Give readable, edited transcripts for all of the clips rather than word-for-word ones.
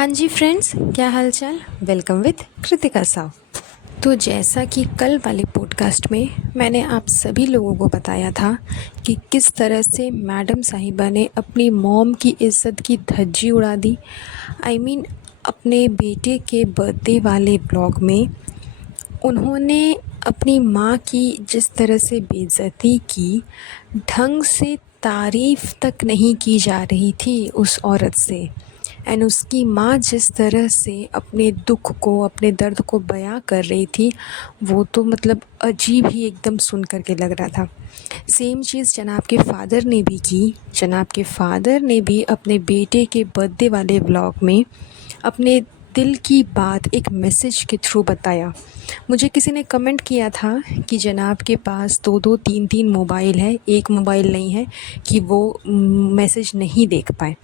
हाँ जी फ्रेंड्स, क्या हाल चाल। Welcome with Kritika Sao. तो जैसा कि कल वाले पॉडकास्ट में मैंने आप सभी लोगों को बताया था कि किस तरह से मैडम साहिबा ने अपनी मॉम की इज़्ज़त की धज्जी उड़ा दी। अपने बेटे के बर्थडे वाले ब्लॉग में उन्होंने अपनी माँ की जिस तरह से बेइज्जती की, ढंग से तारीफ़ तक नहीं की जा रही थी उस औरत से। एंड उसकी माँ जिस तरह से अपने दुख को, अपने दर्द को बयां कर रही थी, वो तो मतलब अजीब ही एकदम सुन कर के लग रहा था। सेम चीज़ जनाब के फ़ादर ने भी की। जनाब के फ़ादर ने भी अपने बेटे के बर्थडे वाले व्लॉग में अपने दिल की बात एक मैसेज के थ्रू बताया। मुझे किसी ने कमेंट किया था कि जनाब के पास 2-2 3-3 मोबाइल है, एक मोबाइल नहीं है कि वो मैसेज नहीं देख पाए।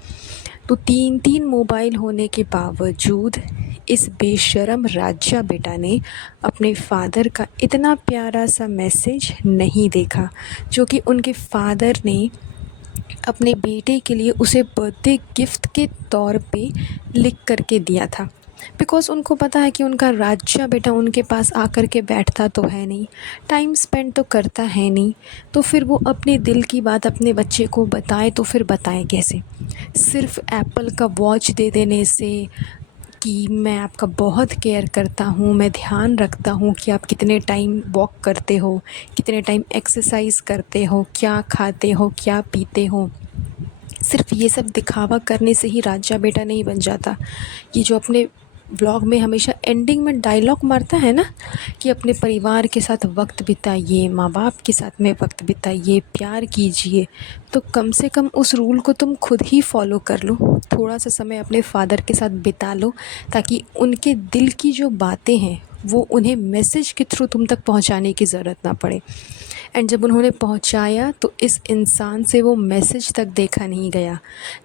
तो 3-3 मोबाइल होने के बावजूद इस बेशरम राजा बेटा ने अपने फ़ादर का इतना प्यारा सा मैसेज नहीं देखा, जो कि उनके फ़ादर ने अपने बेटे के लिए उसे बर्थडे गिफ्ट के तौर पे लिख कर के दिया था। बिकॉज़ उनको पता है कि उनका राजा बेटा उनके पास आकर के बैठता तो है नहीं, टाइम स्पेंड तो करता है नहीं, तो फिर वो अपने दिल की बात अपने बच्चे को बताए तो फिर बताएं कैसे। सिर्फ़ एप्पल का वॉच दे देने से कि मैं आपका बहुत केयर करता हूँ, मैं ध्यान रखता हूँ कि आप कितने टाइम वॉक करते हो, कितने टाइम एक्सरसाइज करते हो, क्या खाते हो, क्या पीते हो, सिर्फ ये सब दिखावा करने से ही राजा बेटा नहीं बन जाता। ये जो अपने व्लॉग में हमेशा एंडिंग में डायलॉग मारता है ना कि अपने परिवार के साथ वक्त बिताइए, माँ बाप के साथ में वक्त बिताइए, प्यार कीजिए, तो कम से कम उस रूल को तुम खुद ही फॉलो कर लो। थोड़ा सा समय अपने फादर के साथ बिता लो, ताकि उनके दिल की जो बातें हैं वो उन्हें मैसेज के थ्रू तुम तक पहुंचाने की ज़रूरत ना पड़े। एंड जब उन्होंने पहुंचाया तो इस इंसान से वो मैसेज तक देखा नहीं गया,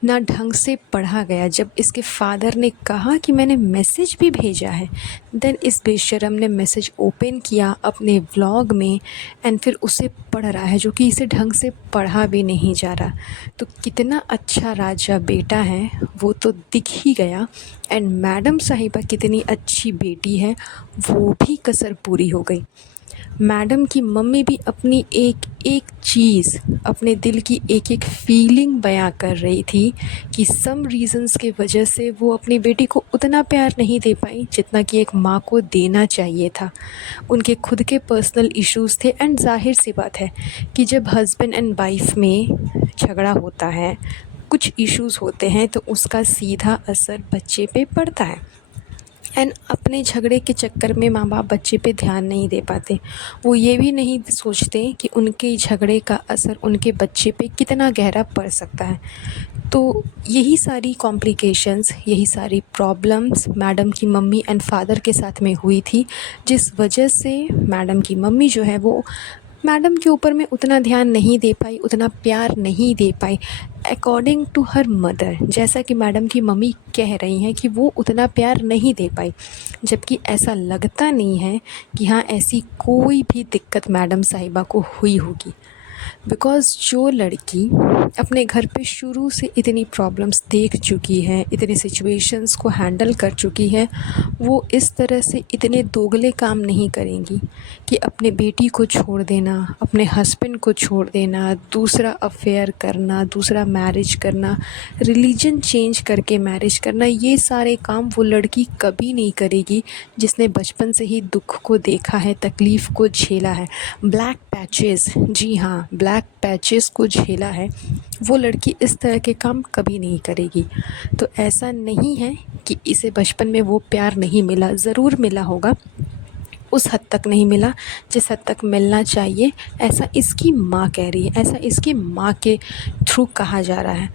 ना ढंग से पढ़ा गया। जब इसके फादर ने कहा कि मैंने मैसेज भी भेजा है, देन इस बेशरम ने मैसेज ओपन किया अपने व्लॉग में एंड फिर उसे पढ़ रहा है, जो कि इसे ढंग से पढ़ा भी नहीं जा रहा। तो कितना अच्छा राजा बेटा है वो तो दिख ही गया। एंड मैडम साहिबा कितनी अच्छी बेटी है वो भी कसर पूरी हो गई। मैडम की मम्मी भी अपनी एक एक चीज़, अपने दिल की एक एक फीलिंग बयां कर रही थी कि सम रीज़न्स के वजह से वो अपनी बेटी को उतना प्यार नहीं दे पाई जितना कि एक माँ को देना चाहिए था। उनके खुद के पर्सनल इश्यूज़ थे। एंड जाहिर सी बात है कि जब हस्बैंड एंड वाइफ में झगड़ा होता है, कुछ इश्यूज़ होते हैं, तो उसका सीधा असर बच्चे पे पड़ता है। एंड अपने झगड़े के चक्कर में माँ बाप बच्चे पे ध्यान नहीं दे पाते। वो ये भी नहीं सोचते कि उनके झगड़े का असर उनके बच्चे पे कितना गहरा पड़ सकता है। तो यही सारी कॉम्प्लिकेशंस, यही सारी प्रॉब्लम्स मैडम की मम्मी एंड फादर के साथ में हुई थी, जिस वजह से मैडम की मम्मी जो है वो मैडम के ऊपर में उतना ध्यान नहीं दे पाई, उतना प्यार नहीं दे पाई अकॉर्डिंग टू हर मदर। जैसा कि मैडम की मम्मी कह रही हैं कि वो उतना प्यार नहीं दे पाई, जबकि ऐसा लगता नहीं है कि हाँ ऐसी कोई भी दिक्कत मैडम साहिबा को हुई होगी। बिकॉज़ जो लड़की अपने घर पे शुरू से इतनी प्रॉब्लम्स देख चुकी है, इतने सिचुएशंस को हैंडल कर चुकी है, वो इस तरह से इतने दोगले काम नहीं करेंगी कि अपने बेटी को छोड़ देना, अपने हस्बैंड को छोड़ देना, दूसरा अफेयर करना, दूसरा मैरिज करना, रिलीजन चेंज करके मैरिज करना, ये सारे काम वो लड़की कभी नहीं करेगी जिसने बचपन से ही दुख को देखा है, तकलीफ़ को झेला है, ब्लैक पैचेस, जी हाँ ब्लैक पैचेस को झेला है। वो लड़की इस तरह के काम कभी नहीं करेगी। तो ऐसा नहीं है कि इसे बचपन में वो प्यार नहीं मिला, ज़रूर मिला होगा, उस हद तक नहीं मिला जिस हद तक मिलना चाहिए, ऐसा इसकी माँ कह रही है, ऐसा इसकी माँ के थ्रू कहा जा रहा है।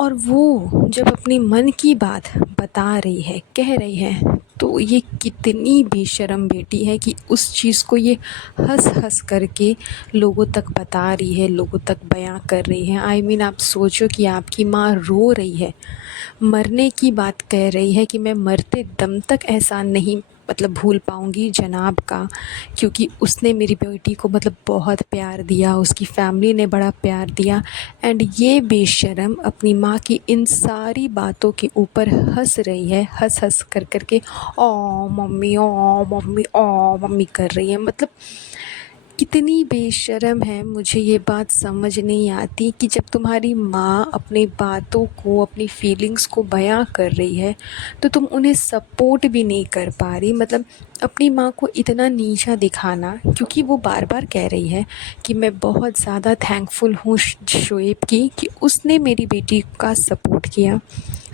और वो जब अपनी मन की बात बता रही है, कह रही है, तो ये कितनी बेशर्म बेटी है कि उस चीज़ को ये हंस हंस करके लोगों तक बता रही है, लोगों तक बयां कर रही है। आप सोचो कि आपकी माँ रो रही है, मरने की बात कह रही है कि मैं मरते दम तक एहसान नहीं मतलब भूल पाऊँगी जनाब का, क्योंकि उसने मेरी बेटी को मतलब बहुत प्यार दिया, उसकी फैमिली ने बड़ा प्यार दिया। एंड ये बेशर्म अपनी माँ की इन सारी बातों के ऊपर हँस रही है, हँस कर के ओ मम्मी कर रही है। मतलब कितनी बेशर्म है, मुझे ये बात समझ नहीं आती कि जब तुम्हारी माँ अपनी बातों को, अपनी फीलिंग्स को बयां कर रही है तो तुम उन्हें सपोर्ट भी नहीं कर पा रही। मतलब अपनी माँ को इतना नीचा दिखाना, क्योंकि वो बार बार कह रही है कि मैं बहुत ज़्यादा थैंकफुल हूँ शोएब की कि उसने मेरी बेटी का सपोर्ट किया,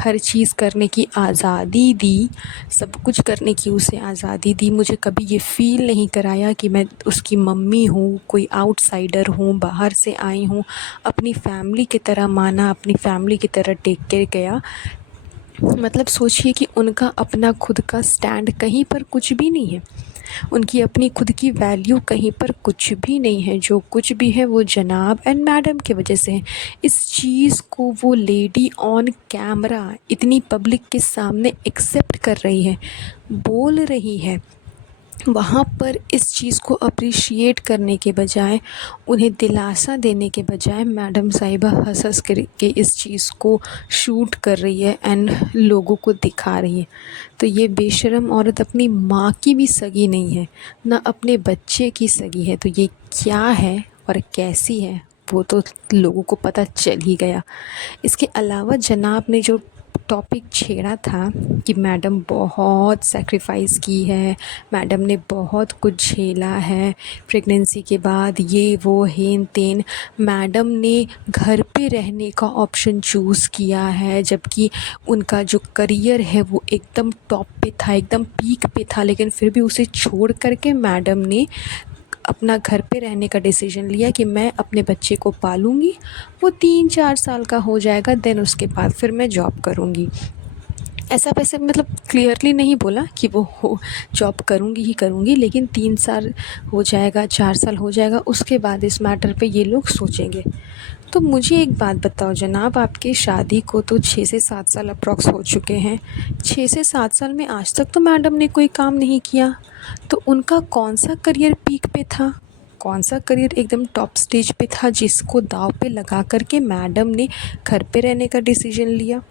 हर चीज़ करने की आज़ादी दी, सब कुछ करने की उसे आज़ादी दी। मुझे कभी ये फ़ील नहीं कराया कि मैं उसकी मम्मी हूँ, कोई आउटसाइडर हूँ, बाहर से आई हूँ। अपनी फैमिली की तरह माना, अपनी फैमिली की तरह टेक केयर किया। मतलब सोचिए कि उनका अपना खुद का स्टैंड कहीं पर कुछ भी नहीं है, उनकी अपनी खुद की वैल्यू कहीं पर कुछ भी नहीं है। जो कुछ भी है वो जनाब एंड मैडम की वजह से है। इस चीज़ को वो लेडी ऑन कैमरा इतनी पब्लिक के सामने एक्सेप्ट कर रही है, बोल रही है। वहाँ पर इस चीज़ को अप्रिशिएट करने के बजाय, उन्हें दिलासा देने के बजाय, मैडम साहिबा हँस कर के इस चीज़ को शूट कर रही है एंड लोगों को दिखा रही है। तो ये बेशर्म औरत अपनी माँ की भी सगी नहीं है, ना अपने बच्चे की सगी है। तो ये क्या है और कैसी है वो तो लोगों को पता चल ही गया। इसके अलावा जनाब ने जो टॉपिक छेड़ा था कि मैडम बहुत सैक्रिफ़ाइस की है, मैडम ने बहुत कुछ झेला है प्रेगनेंसी के बाद, ये वो हेन तेन। मैडम ने घर पे रहने का ऑप्शन चूज़ किया है, जबकि उनका जो करियर है वो एकदम टॉप पे था, एकदम पीक पे था, लेकिन फिर भी उसे छोड़ कर के मैडम ने अपना घर पे रहने का डिसीजन लिया कि मैं अपने बच्चे को पालूँगी, वो 3-4 साल का हो जाएगा, देन उसके बाद फिर मैं जॉब करूँगी। ऐसा वैसे मतलब क्लियरली नहीं बोला कि वो हो जॉब करूँगी ही करूँगी, लेकिन 3 साल हो जाएगा, 4 साल हो जाएगा, उसके बाद इस मैटर पे ये लोग सोचेंगे। तो मुझे एक बात बताओ जनाब, आपकी शादी को तो 6 से 7 साल अप्रॉक्स हो चुके हैं। 6 से 7 साल में आज तक तो मैडम ने कोई काम नहीं किया, तो उनका कौन सा करियर पीक पे था, कौन सा करियर एकदम टॉप स्टेज पे था जिसको दाव पे लगा कर के मैडम ने घर पे रहने का डिसीजन लिया।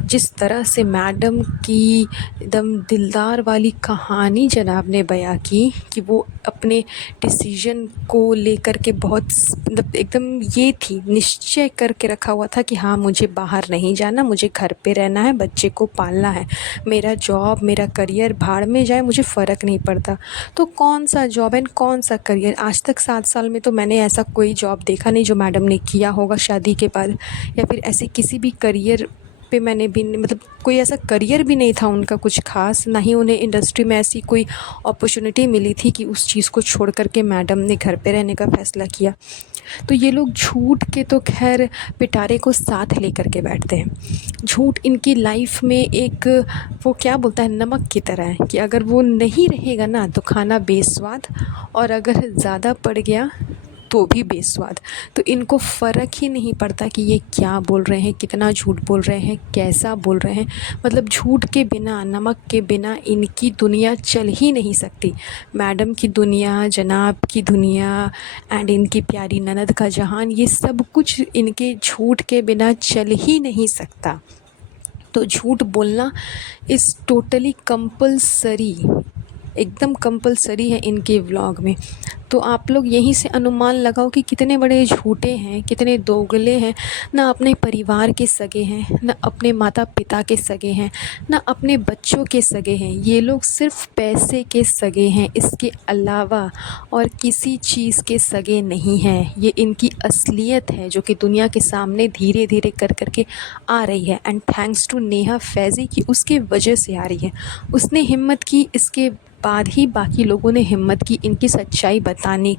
जिस तरह से मैडम की एकदम दिलदार वाली कहानी जनाब ने बयां की कि वो अपने डिसीजन को लेकर के बहुत मतलब एकदम ये थी, निश्चय करके रखा हुआ था कि हाँ मुझे बाहर नहीं जाना, मुझे घर पे रहना है, बच्चे को पालना है, मेरा जॉब मेरा करियर भाड़ में जाए मुझे फ़र्क नहीं पड़ता। तो कौन सा जॉब एंड कौन सा करियर, आज तक 7 साल में तो मैंने ऐसा कोई जॉब देखा नहीं जो मैडम ने किया होगा शादी के बाद, या फिर ऐसे किसी भी करियर पे मैंने भी मतलब कोई ऐसा करियर भी नहीं था उनका कुछ ख़ास, ना ही उन्हें इंडस्ट्री में ऐसी कोई अपॉर्चुनिटी मिली थी कि उस चीज़ को छोड़ कर के मैडम ने घर पे रहने का फ़ैसला किया। तो ये लोग झूठ के तो खैर पिटारे को साथ लेकर के बैठते हैं। झूठ इनकी लाइफ में एक वो क्या बोलता है, नमक की तरह है कि अगर वो नहीं रहेगा ना तो खाना बेस्वाद, और अगर ज़्यादा पड़ गया तो भी बेस्वाद। तो इनको फ़र्क ही नहीं पड़ता कि ये क्या बोल रहे हैं, कितना झूठ बोल रहे हैं, कैसा बोल रहे हैं। मतलब झूठ के बिना, नमक के बिना इनकी दुनिया चल ही नहीं सकती। मैडम की दुनिया, जनाब की दुनिया एंड इनकी प्यारी ननद का जहान, ये सब कुछ इनके झूठ के बिना चल ही नहीं सकता। तो झूठ बोलना इज़ टोटली कंपल्सरी, एकदम कंपल्सरी है इनके व्लॉग में। तो आप लोग यहीं से अनुमान लगाओ कि कितने बड़े झूठे हैं, कितने दोगले हैं। ना अपने परिवार के सगे हैं, ना अपने माता पिता के सगे हैं, ना अपने बच्चों के सगे हैं। ये लोग सिर्फ पैसे के सगे हैं, इसके अलावा और किसी चीज़ के सगे नहीं हैं। ये इनकी असलियत है जो कि दुनिया के सामने धीरे धीरे कर के आ रही है। And thanks to Neha Faizi की उसके वजह से आ रही है। उसने हिम्मत की, इसके बाद ही बाकी लोगों ने हिम्मत की इनकी सच्चाई बताने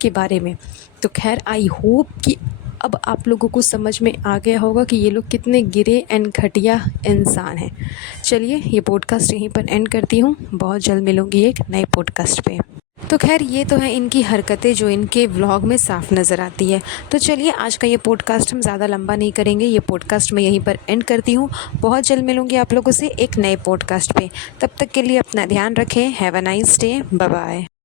के बारे में। तो खैर आई होप कि अब आप लोगों को समझ में आ गया होगा कि ये लोग कितने गिरे एंड घटिया इंसान हैं। चलिए ये पॉडकास्ट यहीं पर एंड करती हूँ, बहुत जल्द मिलूँगी एक नए पॉडकास्ट पे। तो खैर ये तो है इनकी हरकतें जो इनके व्लॉग में साफ नज़र आती है। तो चलिए आज का ये पॉडकास्ट हम ज़्यादा लंबा नहीं करेंगे, ये पॉडकास्ट मैं यहीं पर एंड करती हूँ। बहुत जल्द मिलूँगी आप लोगों से एक नए पॉडकास्ट पे। तब तक के लिए अपना ध्यान रखें। Have a nice day. Bye bye.